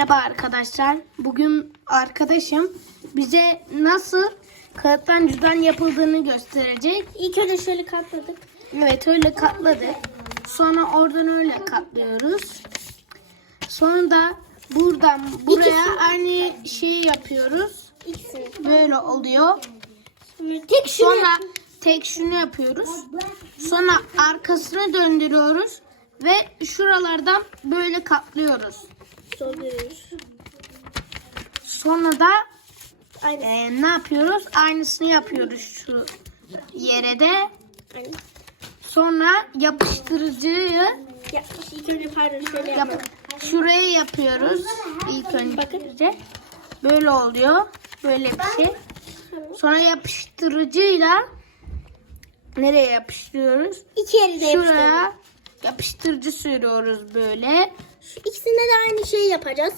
Merhaba arkadaşlar. Bugün arkadaşım bize nasıl kağıttan cüzdan yapıldığını gösterecek. İlk önce şöyle katladık. Evet öyle katladık. Sonra oradan öyle katlıyoruz. Sonra da buradan buraya aynı şeyi yapıyoruz. İkisini. Böyle oluyor. Tek şunu Sonra tek şunu yapıyoruz. Sonra arkasını döndürüyoruz ve şuralardan böyle katlıyoruz. Dolduruyoruz. Sonra da Aynen. e, ne yapıyoruz? Aynısını yapıyoruz şu yere de. Aynen. Sonra yapıştırıcıyı Ya, ilk önce pardon şöyle yap yapalım. şuraya yapıyoruz. İlk önce. Böyle oluyor. Böyle bir şey. Sonra yapıştırıcıyla nereye yapıştırıyoruz? İki yeri de yapıştırdık. Şuraya yapıştırıcı sürüyoruz böyle. İkisinde de aynı şeyi yapacağız.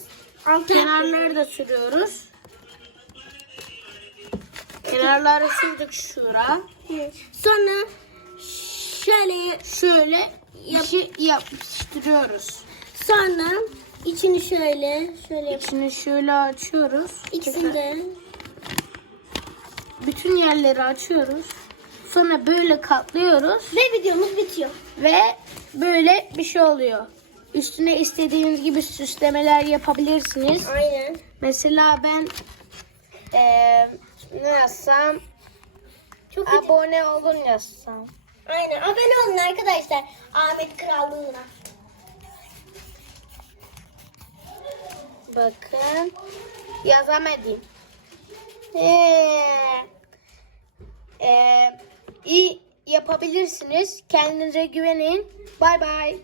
Altı Kenarları da sürüyoruz. Kenarları sürdük şura. Sonra şöyle Şöyle işi yapıştırıyoruz. sonra içini şöyle şöyle yap. İçini şöyle açıyoruz. İkisini de Bütün yerleri açıyoruz. Sonra böyle katlıyoruz ve videomuz bitiyor. ve böyle bir şey oluyor. Üstüne istediğiniz gibi süslemeler yapabilirsiniz. Aynen. Mesela ben eee ne yazsam Çok abone olun yazsam. Aynen. Abone olun arkadaşlar. Ahmet Krallığı'na. Bakın yazamadım. Ee, ee, iyi yapabilirsiniz. Kendinize güvenin. Bay bay.